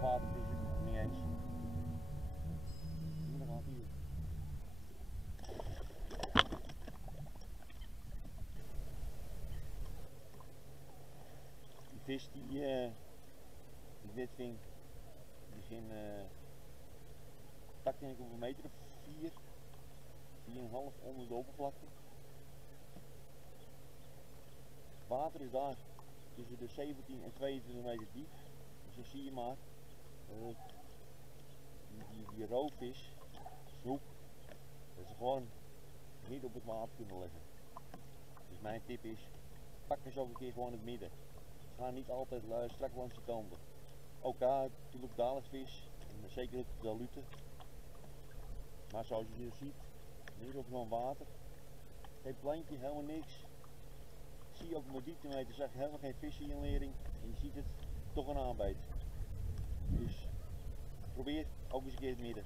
watervissen, niet eens. Hier gaat hij. Die vis die witvink, die ging tak denk ik op een meter of 4,5 onder de oppervlakte. Het water is daar tussen de 17 en 22 meter diep, dus dan zie je maar die roofvis, snoek, dat ze gewoon niet op het water kunnen liggen. Dus mijn tip is, pak eens ook een keer gewoon het midden. Ga niet altijd strak langs de kanten. Ook daar natuurlijk dadelijk vis, en zeker de lute. Maar zoals je hier ziet, hier op gewoon water, geen plantje, helemaal niks. Zie je ook op dieptemeter, zag je helemaal geen vissen in lering en je ziet het toch een aanbeet. Dus probeer ook eens een keer het midden.